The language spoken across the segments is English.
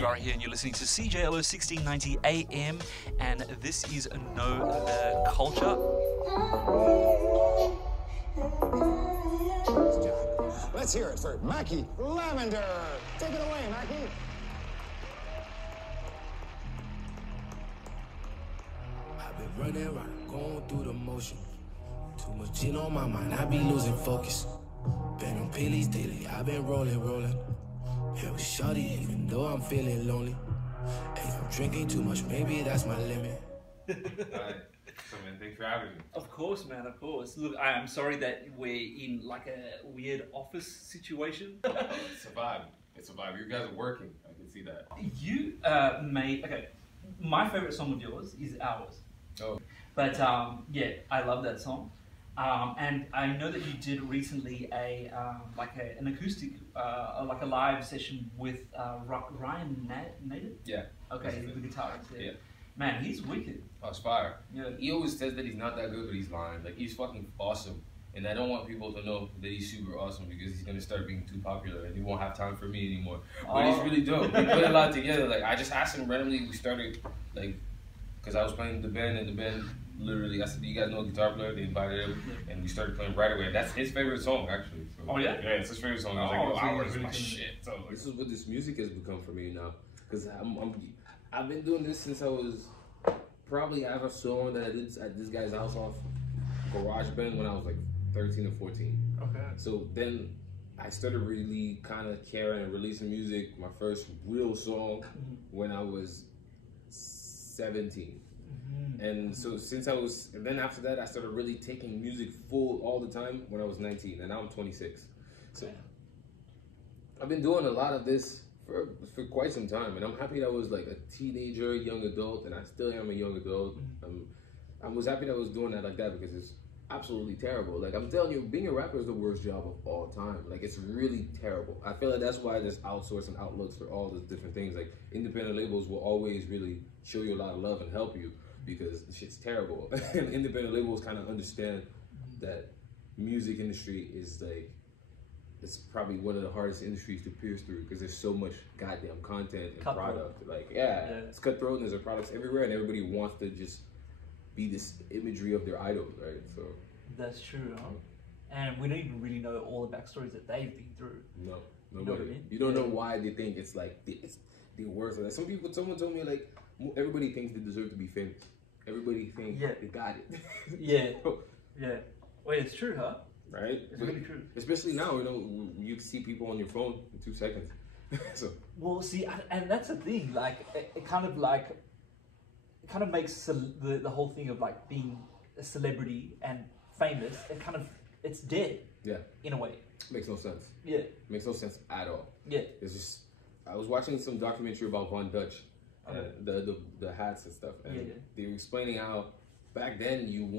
Prince Rara here, and you're listening to CJLO 1690 AM, and this is Know the Culture. Let's hear it for Maky Lavender. Take it away, Maky. I've been running around, going through the motion. Too much shit on my mind, I be losing focus. Been on pillies daily, I've been rolling. Here with shawty, even though I'm feeling lonely. If I'm drinking too much, maybe that's my limit. So man, thanks for having me. Of course, man, of course. Look, I'm sorry that we're in like a weird office situation. It's a vibe. It's a vibe. You guys are working. I can see that. You made, okay, my favorite song of yours is Ours. Oh. But yeah, I love that song. And I know that you did recently an acoustic, like a live session with Ryan Nader? Yeah. Okay, he's the guitarist. Yeah. Man, he's wicked. Oh, it's fire. Yeah. He always says that he's not that good, but he's lying. Like, he's fucking awesome. And I don't want people to know that he's super awesome because he's gonna start being too popular and he won't have time for me anymore. But he's really dope. We play a lot together. Like, I just asked him randomly, we started, like, because I was playing the band and the band literally, I said, do you guys know a guitar player? They invited him and we started playing right away. That's his favorite song, actually. So, oh, yeah? Yeah, it's his favorite song. I was like, oh, Ours is my shit. So, like, this is what this music has become for me now. Because I've been doing this since I was, probably I have a song that I did at this guy's house off GarageBand when I was like 13 or 14. Okay. So then I started really kind of caring and releasing music, my first real song when I was 17. And so and then after that I started really taking music full all the time when I was 19, and now I'm 26. So I've been doing a lot of this for quite some time, and I'm happy that I was like a teenager, young adult, and I still am a young adult. I was happy that I was doing that like that because it's absolutely terrible. Like, I'm telling you, being a rapper is the worst job of all time. Like, it's really terrible. I feel like that's why there's outsourcing outlets for all the different things. Like, independent labels will always really show you a lot of love and help you because the shit's terrible. And independent labels kind of understand that music industry is like, it's probably one of the hardest industries to pierce through because there's so much goddamn content and product. Like, yeah, it's cutthroat and there's products everywhere and everybody wants to just be this imagery of their idols, right? So that's true, huh? And we don't even really know all the backstories that they've been through. No, nobody. You know what I mean? You don't know why they think it's like it's the worst. Like, someone told me like everybody thinks they deserve to be famous. Everybody thinks they got it. Yeah. Wait, it's true, huh? Right? It's really true. Especially now, you know, you can see people on your phone in 2 seconds. So. Well, see, and that's the thing. Like, it kind of makes the whole thing of like being a celebrity and famous. It's dead. Yeah. In a way. Makes no sense. Yeah. Makes no sense at all. Yeah. It's just, I was watching some documentary about Von Dutch, the hats and stuff, and they were explaining how back then you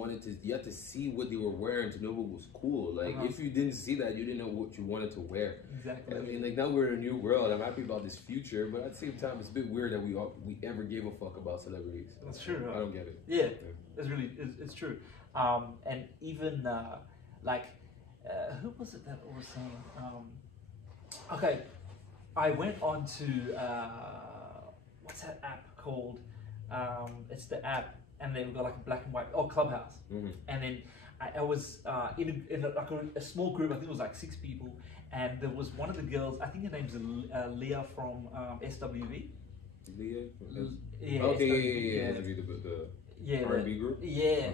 had to see what they were wearing to know what was cool. Like, if you didn't see that, you didn't know what you wanted to wear. Exactly. I mean, like, now we're in a new world. I'm happy about this future, but at the same time, it's a bit weird that we ever gave a fuck about celebrities. That's true. Right? I don't get it. Yeah, it's true. And even who was it that was saying? Okay, I went on to what's that app called? It's the app. And then we got like a black and white, Clubhouse. And then I was in a small group, I think it was like 6 people. And there was one of the girls, I think her name's Leah from SWV. Leah? Yeah. Okay, the R&B group? Yeah.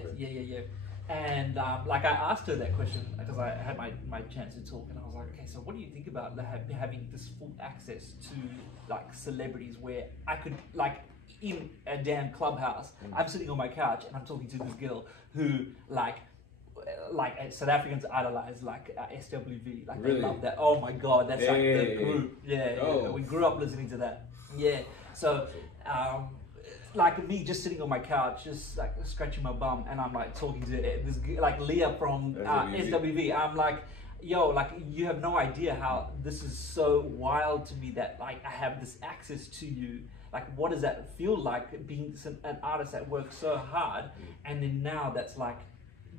And like I asked her that question because I had my chance to talk, and I was like, okay, so what do you think about having this full access to like celebrities where I could like, in a damn Clubhouse, I'm sitting on my couch and I'm talking to this girl who like South Africans idolize like SWV, like they love that. Oh my god, that's like the group. Yeah, we grew up listening to that. Yeah, so like me just sitting on my couch, just like scratching my bum, and I'm like talking to this like Leah from SWV. I'm like, yo, like, you have no idea how this is so wild to me that like I have this access to you. Like, what does that feel like being an artist that works so hard, and then now that's like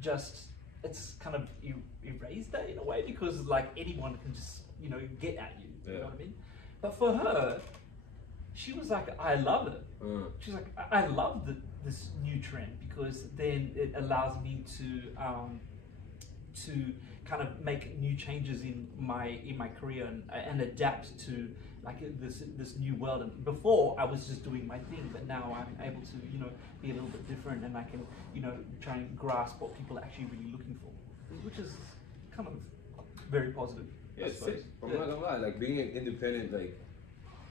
just, it's kind of erased that in a way because like anyone can just, you know, get at you. You know what I mean? But for her, she was like, I love it. She's like, I love this new trend because then it allows me to kind of make new changes in my career and adapt to like this new world. And before I was just doing my thing, but now I'm able to be a little bit different, and I can try and grasp what people are actually really looking for, which is kind of very positive. Yeah, it's sick. I'm not gonna lie, like being an independent, like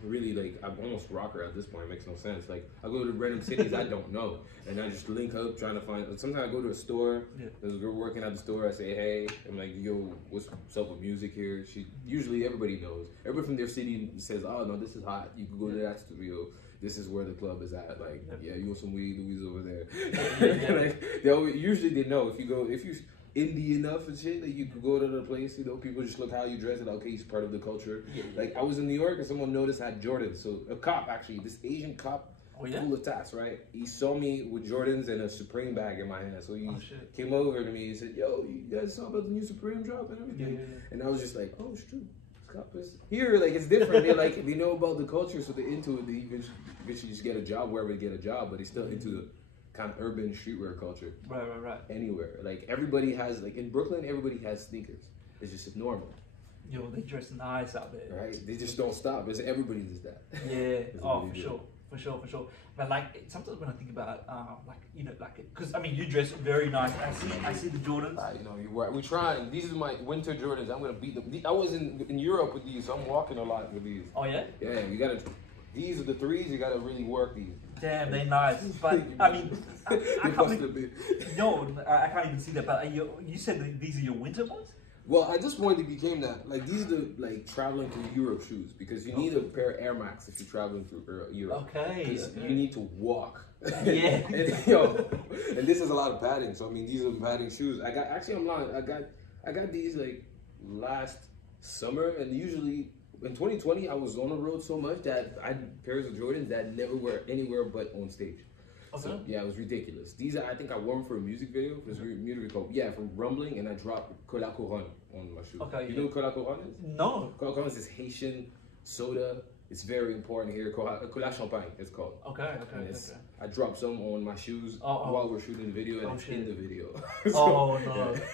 really, like I'm almost rocker at this point. It makes no sense. Like I go to random cities I don't know, and I just link up trying to find. Sometimes I go to a store. There's a girl working at the store. I say, hey, I'm like, yo, what's up with music here? Usually everybody knows. Everybody from their city says, oh no, this is hot. You can go to that studio. This is where the club is at. Like, yeah, you want some weed? The weed's over there. Like, usually they know if you indie enough and shit that you could go to the place, people just look how you dress and okay, he's part of the culture. Like I was in New York and someone noticed I had Jordans. So a cop, actually, this Asian cop, full of tats, right? He saw me with Jordans and a Supreme bag in my hand. So he came over to me and said, yo, you guys saw about the new Supreme drop and everything? And I was just like, oh, it's true. This cop is here, like it's different. They know about the culture, so they're into it. They eventually just get a job wherever they get a job, but they're still into the kind of urban streetwear culture. Right. Anywhere. Like everybody has, like in Brooklyn, everybody has sneakers. It's normal. Yo, they dress nice out there. Right? They just don't stop. Everybody does that. Yeah. Oh, for sure. But like sometimes when I think about because I mean you dress very nice. I see the Jordans. We're trying. These are my winter Jordans. I'm gonna beat them. I was in Europe with these, so I'm walking a lot with these. Oh yeah. Yeah, you gotta. These are the threes. You gotta really work these. Damn, they're nice. But I mean, I can't even see that. But you said that these are your winter ones? Well, I just wanted to become that. Like these are the traveling through Europe shoes because you need a pair of Air Max if you're traveling through Europe. Okay. You need to walk. Yeah. and this is a lot of padding. So I mean, these are padding shoes. I'm lying. I got these like last summer, and usually. In 2020, I was on the road so much that I had pairs of Jordans that never were anywhere but on stage. Okay. So, yeah, it was ridiculous. I think I wore them for a music video. There's a music video from Rumbling, and I dropped Cola Couronne on my shoe. Okay. You know what Cola Couronne is? No. Cola Couronne is this Haitian soda. It's very important here. Cola Champagne, it's called. Okay. I dropped some on my shoes while we're shooting the video, and it's in the video. No.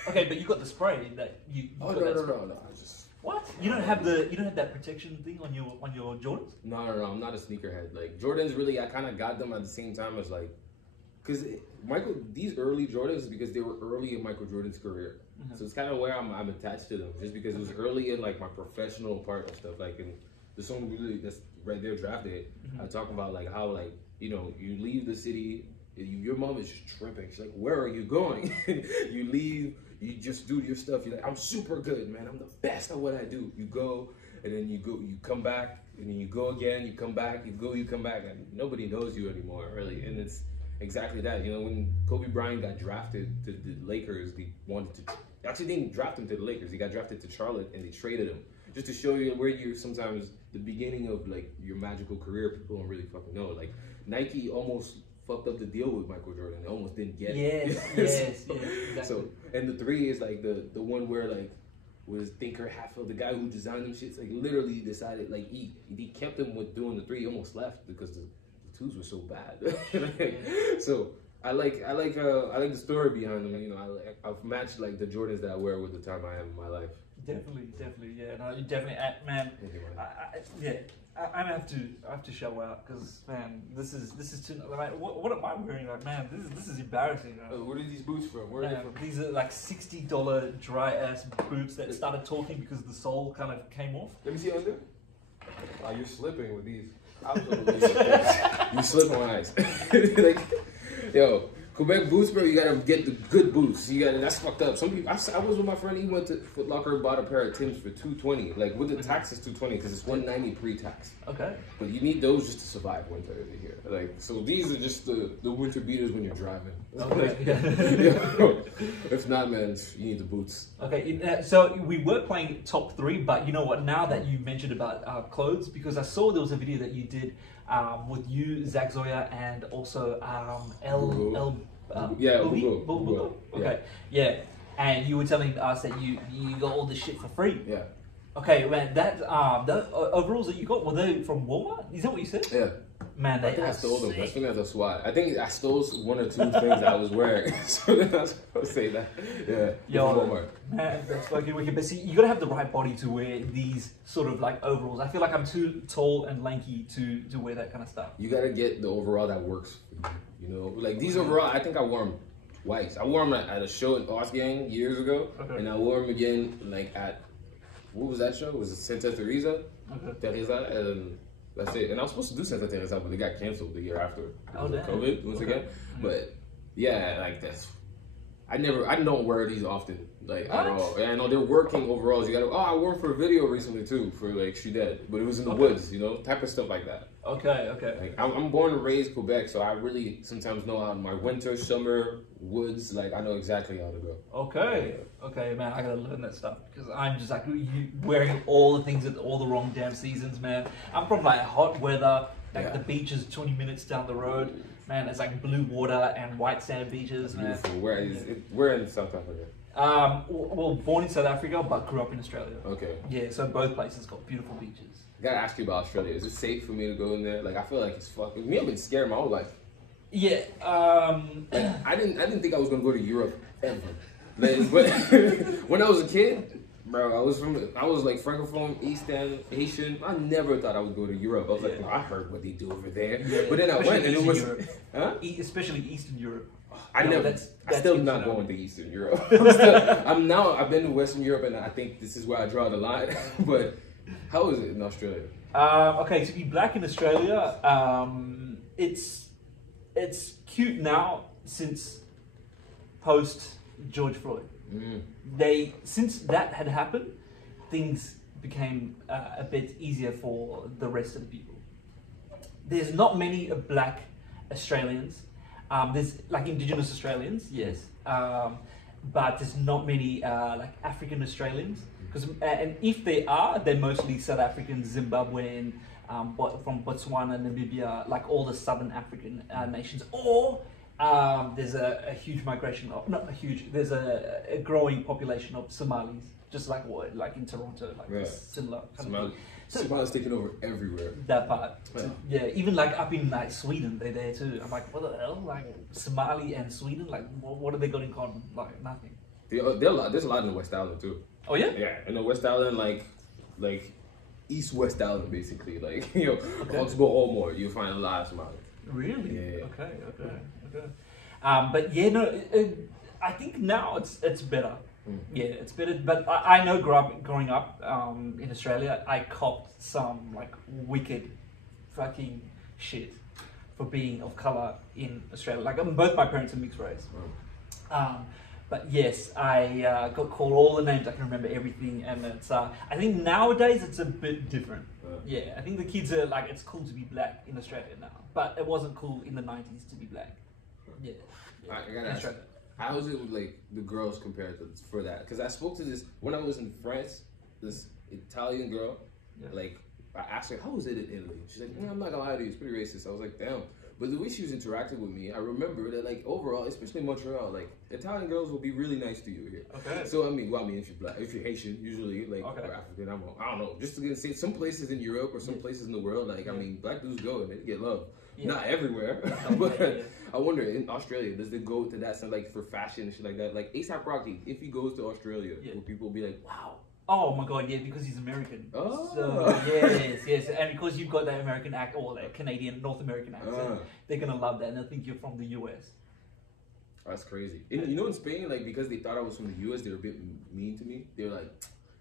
Okay, but you got the spray that you. No. I just. What? You don't have that protection thing on your Jordans? No. I'm not a sneakerhead. Like Jordans, really, I kind of got them at the same time as like, because these early Jordans because they were early in Michael Jordan's career. So it's kind of where I'm attached to them, just because it was early in like my professional part of stuff. Like in the song really that's right there, Draft Day. I talk about like how like you leave the city, your mom is just tripping. She's like, where are you going? You leave. You just do your stuff. You're like, I'm super good, man. I'm the best at what I do. You go, and then you come back, and then you go again. You come back, you come back, and nobody knows you anymore, really. And it's exactly that. When Kobe Bryant got drafted to the Lakers, they didn't draft him to the Lakers. He got drafted to Charlotte, and they traded him just to show you where you're sometimes the beginning of like your magical career. People don't really fucking know. Like Nike almost fucked up the deal with Michael Jordan. They almost didn't get it. Yes, exactly. So, and the three is like the one where like was Thinker Hatfield, the guy who designed them shits, like literally decided like he kept him with doing the three. He almost left because the twos were so bad. So I like the story behind them. I've matched like the Jordans that I wear with the time I am in my life. Definitely, yeah. No, you definitely, man. I have to show out because man, this is too. Like, what am I wearing? Like, man, this is embarrassing. Where are these boots from? Where are they from? These are like $60 dry ass boots that started talking because the sole kind of came off. Let me see under. Oh, you're slipping with these. Absolutely. You slip on ice. Like, yo. Quebec boots, bro, you gotta get the good boots. That's fucked up. Some people, I was with my friend, he went to Foot Locker, bought a pair of Timbs for $220. Like with the tax, it's $220 because it's $190 pre-tax. Okay. But you need those just to survive winter over here. Like, so these are just the winter beaters when you're driving. Okay. If not, man, you need the boots. Okay. So we were playing top 3, but you know what? Now that you mentioned about clothes, because I saw there was a video that you did with you, Zach Zoya, and also Google. Okay, yeah. And you were telling us that you got all this shit for free. Yeah. Okay, man, the overalls that you got, were they from Walmart? Is that what you said? Yeah. Man, they I think I are stole them. sick. I think that's a SWAT. I think I stole one or two things that I was wearing. So then I was supposed to say that. Yeah. Yo, Walmart. man, that's fucking wicked. But see, you gotta have the right body to wear these sort of like overalls. I feel like I'm too tall and lanky to wear that kind of stuff. You gotta get the overall that works for you. You know, like these overall, I think I wore them twice. I wore them at a show in Ausgang years ago, and I wore them again like at what was that show? Was it Santa Teresa? Teresa, and that's it. And I was supposed to do Santa Teresa, but they got canceled the year after COVID once again. But yeah, like that's. I don't wear these often, like at all. And I know they're working overalls. You gotta. Oh, I wore them for a video recently too for like She Dead, but it was in the woods, you know, type of stuff like that. Okay. Like I'm born and raised Quebec, so I really sometimes know how my winter, summer, woods. Like I know exactly how to go. Okay, man, I gotta learn that stuff because I'm just like wearing all the things at all the wrong damn seasons, man. I'm from like hot weather, like the beach is 20 minutes down the road. Man, it's like blue water and white sand beaches, man. Beautiful. Where in South Africa? Well, born in South Africa, but grew up in Australia. Okay. Yeah, so both places got beautiful beaches. I gotta ask you about Australia. Is it safe for me to go in there? Like, I feel like it's fucking. Me, I've been scared my whole life. Yeah. I didn't think I was gonna go to Europe ever. Like, but when I was a kid, bro, I was like francophone, East End, Asian. I never thought I would go to Europe. I was like, I heard what they do over there. Yeah. But then I went and it was, especially Eastern Europe. I'm still not going to Eastern Europe. I've been to Western Europe, and I think this is where I draw the line. But how is it in Australia? Okay, to be black in Australia, it's cute now since post George Floyd. Since that had happened, things became a bit easier for the rest of the people. There's not many black Australians. There's like Indigenous Australians, yes, but there's not many like African Australians. And if they are, they're mostly South African, Zimbabwean, from Botswana, Namibia, like all the Southern African nations. Or there's a huge migration of, not a huge, there's a growing population of Somalis, just like in Toronto, like similar kind of thing. Somali's taking over everywhere. That part. Yeah, even like up in like Sweden, they're there too. I'm like, what the hell? Like Somali and Sweden, like what have they got in common? Like nothing. There's a lot in the West Island too. Oh yeah? Yeah, in the West Island, like East-West Island basically. Like, you know, Oxbow or more, you'll find a lot of Somali. Really? Yeah. Okay. But yeah, no, I think now it's better. Yeah, it's better. But I know growing up in Australia, I copped some like wicked fucking shit for being of color in Australia. Like both my parents are mixed race. But yes, I got called all the names. I can remember everything, and it's. I think nowadays it's a bit different. Yeah, I think the kids are like, it's cool to be black in Australia now, but it wasn't cool in the 90s to be black. Yeah. I gotta ask, how is it with like the girls compared to for that? Because I spoke to this when I was in France, this Italian girl. Like I asked her, how was it in Italy? She's like, I'm not gonna lie to you, it's pretty racist. I was like, damn. But the way she was interacting with me, I remember that like overall, especially in Montreal, like Italian girls will be really nice to you here. Okay. So I mean, if you're black, if you're Haitian, usually or African, I don't know. Just to say, some places in Europe or some places in the world, like I mean, black dudes go and they get love. Not everywhere, but I wonder in Australia, does it go to that sense, like for fashion and shit like that? Like A$AP Rocky, if he goes to Australia, will people be like, wow? Oh my god, yeah, because he's American. Oh. So, yes. And because you've got that American accent, or that Canadian, North American accent, they're gonna love that and they'll think you're from the US. That's crazy. You know, in Spain, like, because they thought I was from the US, they were a bit mean to me. They were like,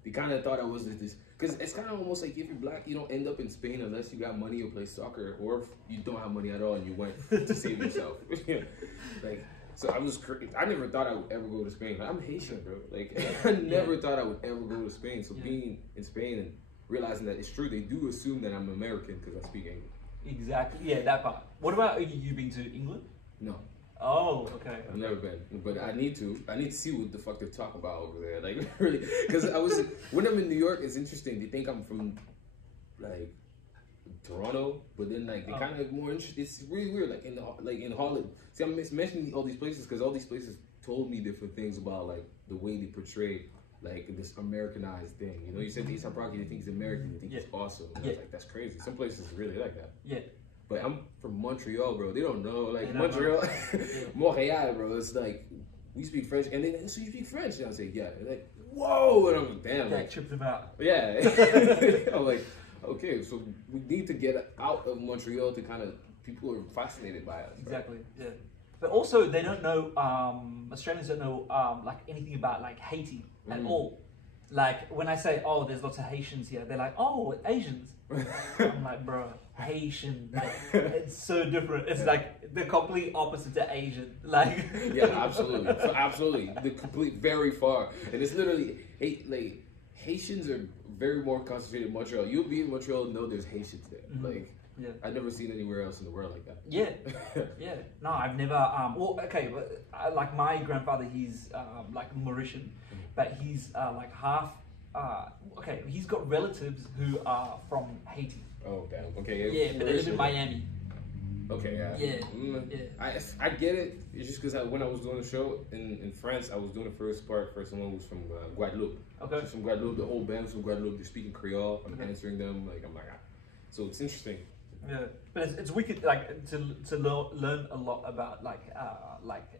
they kind of thought I was this. Because it's kind of almost like if you're black, you don't end up in Spain unless you got money or play soccer, or if you don't have money at all and you went to save yourself. Like, so I never thought I would ever go to Spain. I'm Haitian, bro. Like, I never thought I would ever go to Spain. So being in Spain and realizing that it's true, they do assume that I'm American because I speak English. Exactly. Yeah, that part. What about you been to England? No. Oh, okay. I've never been, but I need to. I need to see what the fuck they talk about over there. Like, really, because when I'm in New York, it's interesting. They think I'm from like Toronto, but then like they kind of more interested. It's really weird. Like in Holland. See, I'm mentioning all these places because all these places told me different things about like the way they portray like this Americanized thing. You know, you said the A$AP Rocky, you think he's American, you think he's awesome. And I was like, that's crazy. Some places really like that. Yeah. But I'm from Montreal, bro. They don't know. Like, They don't Montreal, know. Montreal, bro. It's like, we speak French. And then, so you speak French? And I say, yeah. They're like, whoa. And I'm like, damn. Yeah, Like, tripped them out. yeah. I'm like, okay, so we need to get out of Montreal to kind of, people are fascinated by us. Right? Exactly, yeah. But also, they don't know, Australians don't know like anything about like Haiti at all. Like when I say, oh, there's lots of Haitians here, they're like, oh, Asians. I'm like, bro, Haitian, like, it's so different. It's like the complete opposite to Asian. Like, yeah, absolutely, so absolutely, the complete very far, and it's literally like Haitians are very more concentrated in Montreal. You'll be in Montreal and know there's Haitians there. Like, yeah. I've never seen anywhere else in the world like that. Yeah, yeah. No, I've never. Well, okay, but like my grandfather, he's like Mauritian, but he's like half. Okay, he's got relatives who are from Haiti. Oh damn. Okay. Yeah, but they live in Miami. Okay. Yeah. Yeah. Yeah. I get it. It's just because when I was doing the show in France, I was doing the first part for someone who was from Guadeloupe. Okay. She's from Guadeloupe. The whole band's from Guadeloupe. They're speaking Creole. I'm answering them. Like, I'm like, so it's interesting. Yeah, but it's wicked. Like to learn a lot about like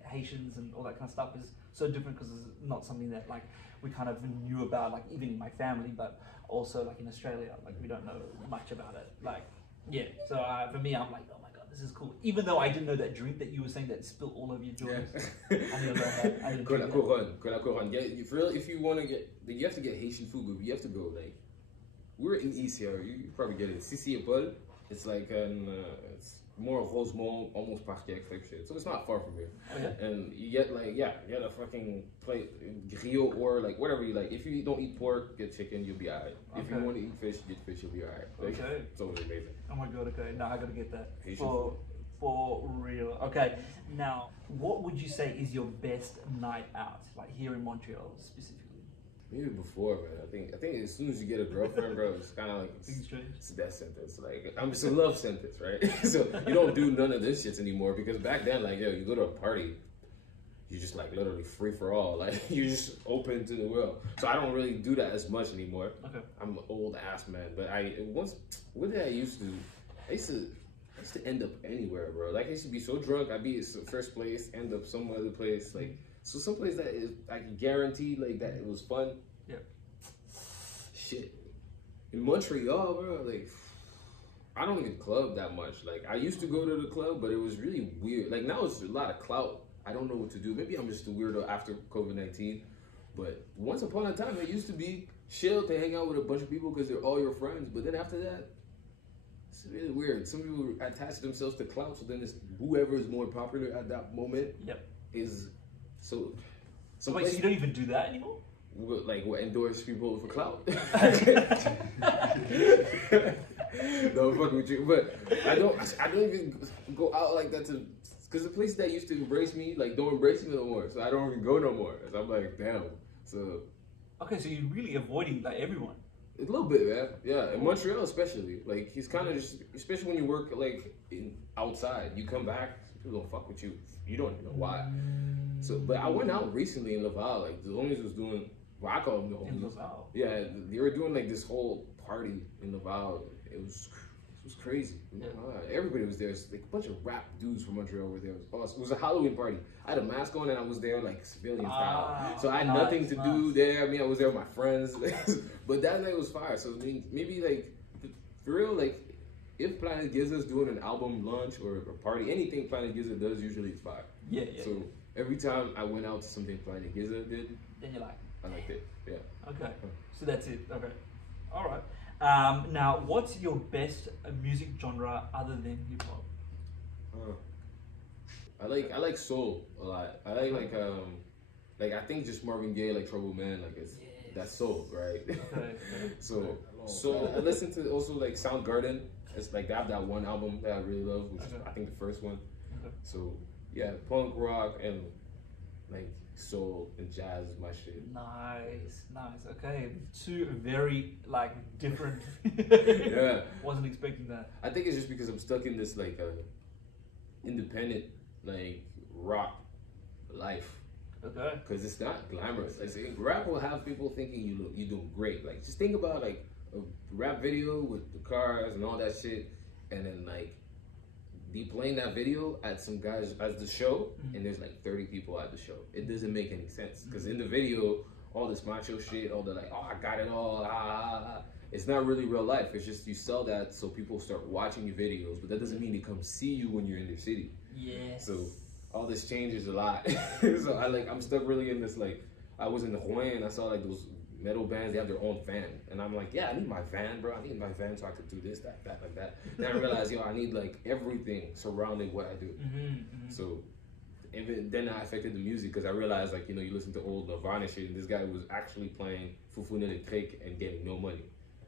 Haitians and all that kind of stuff is so different because it's not something that like we kind of knew about, like even in my family, but also like in Australia, like we don't know much about it. Like, yeah. So for me, I'm like, oh my god, this is cool. Even though I didn't know that drink that you were saying that spilled all over your Jordans. Yeah. I didn't know that. I didn't drink that. Yeah, for real, if you want to get, you have to get Haitian food, but you have to go like, we're in ECR. You probably get it. Cici et Paul. It's like it's more Rosemont, almost Parquet type shit. So it's not far from here. Oh, yeah. And you get like, you get a fucking plate, griot or like whatever you like. If you don't eat pork, get chicken, you'll be alright. If you want to eat fish, get fish, you'll be alright. Like, Okay. It's always amazing. Oh my god. Okay. No, I gotta get that Haitian for real. Okay. Now, what would you say is your best night out, like here in Montreal specifically? Maybe before, man. I think as soon as you get a girlfriend, bro, it's kind of like it's a death sentence. Like, it's a love sentence, right? So you don't do none of this shit anymore because back then, like, yo, you go to a party, you're just like literally free for all. Like, you're just open to the world. So I don't really do that as much anymore. Okay. I'm an old ass man, but what did I used to do? I used to end up anywhere, bro. Like, I used to be so drunk, I'd be at first place, end up some other place, like. So someplace that is like guaranteed, like that it was fun. Yeah. Shit. In Montreal, bro, like I don't even club that much. Like I used to go to the club, but it was really weird. Like now it's a lot of clout. I don't know what to do. Maybe I'm just a weirdo after COVID-19. But once upon a time, it used to be chill to hang out with a bunch of people because they're all your friends. But then after that, it's really weird. Some people attach themselves to clout, so then it's whoever is more popular at that moment is. So wait, so you don't even do that anymore? Like, endorse people for clout? No, I'm fucking with you, but I don't even go out like that because the places that used to embrace me, like, don't embrace me no more. So I don't even go no more. So I'm like, damn. So. Okay, so you're really avoiding like everyone. A little bit, man. Yeah, in Montreal especially. Like, he's kind of just, especially when you work like outside, you come back, people don't fuck with you. You don't even know why. So, but I went out recently in Laval. Like the homies was doing, well, I call them the homies. In Laval. Yeah, they were doing like this whole party in Laval. It was crazy. Yeah. Everybody was there. It's like a bunch of rap dudes from Montreal were there. It was awesome. It was a Halloween party. I had a mask on and I was there like civilian style. So I had nothing to do there. I mean, I was there with my friends. But that night was fire. So I mean, maybe like for real, like if Planet Giza's doing an album launch or a party, anything Planet Giza does, usually it's fire. Yeah. So every time I went out to something Planet Giza did, then you're like, I liked it. Yeah. Okay. So that's it. Okay. All right. Now, what's your best music genre other than hip hop? I like soul a lot. I like I think just Marvin Gaye, like Trouble Man, like that's soul, right? Okay. So I listen to also like Soundgarden. It's like they have that one album that I really love, which is I think the first one. Okay. So yeah, punk rock and like soul and jazz is my shit. Nice. Okay, two very like different. Yeah. Wasn't expecting that. I think it's just because I'm stuck in this like independent like rock life. Okay. Because it's not glamorous. Like, rap will have people thinking you're doing great. Like, just think about like a rap video with the cars and all that shit, and then like be playing that video at some guys at the show, and there's like 30 people at the show. It doesn't make any sense because in the video, all this macho shit, all the like, oh, I got it all, it's not really real life. It's just you sell that so people start watching your videos, but that doesn't mean they come see you when you're in their city. Yes. So all this changes a lot. So I'm stuck really in this, like, I was in the Hawaii and I saw like those metal bands, they have their own van. And I'm like, yeah, I need my van, bro. I need my van so I could do this, that, like that. Then I realized, I need like everything surrounding what I do. So then I affected the music because I realized, like, you listen to old Nirvana shit, and this guy was actually playing Fufune Electric and getting no money.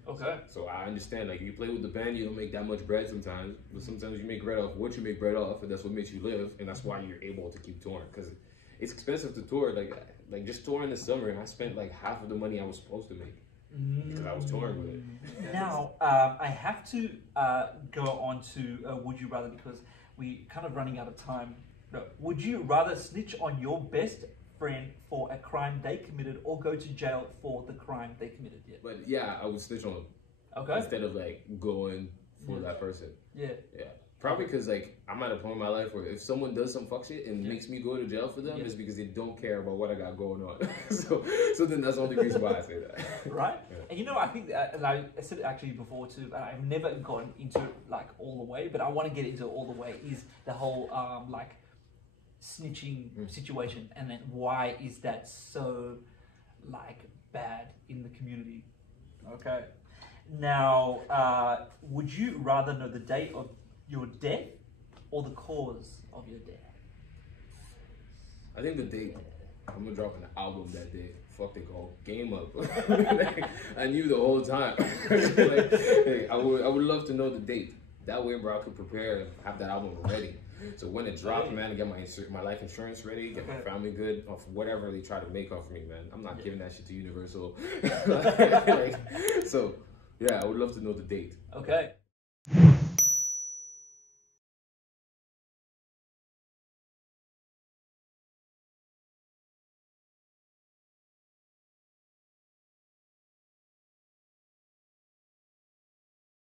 Okay. So I understand, like, if you play with the band, you don't make that much bread sometimes, but sometimes you make bread off what you make bread off, and that's what makes you live, and that's why you're able to keep touring, because it's expensive to tour. Like just touring this summer, and I spent like half of the money I was supposed to make because I was touring with it. Now, I have to go on to Would You Rather, because we're kind of running out of time. No, would you rather snitch on your best friend for a crime they committed, or go to jail for the crime they committed? Yeah. But yeah, I would snitch on them. Okay. Instead of like going for that person. Yeah. Yeah. Probably because like I'm at a point in my life where if someone does some fuck shit and makes me go to jail for them, it's because they don't care about what I got going on. so then that's the only reason why I say that. Right. Yeah. And I think that, and I said it actually before too, and I've never gotten into it like all the way, but I want to get into it all the way, is the whole like snitching situation, and then why is that so like bad in the community? Okay. Now, would you rather know the date of your death or the cause of your death? I think the date. I'm gonna drop an album that day. Fuck, they call Game Up. I knew the whole time. I would love to know the date. That way, bro, I could prepare and have that album ready. So when it drops, man, I get my life insurance ready, get my family good off whatever they try to make off me, man. I'm not giving that shit to Universal. So, yeah, I would love to know the date. Okay.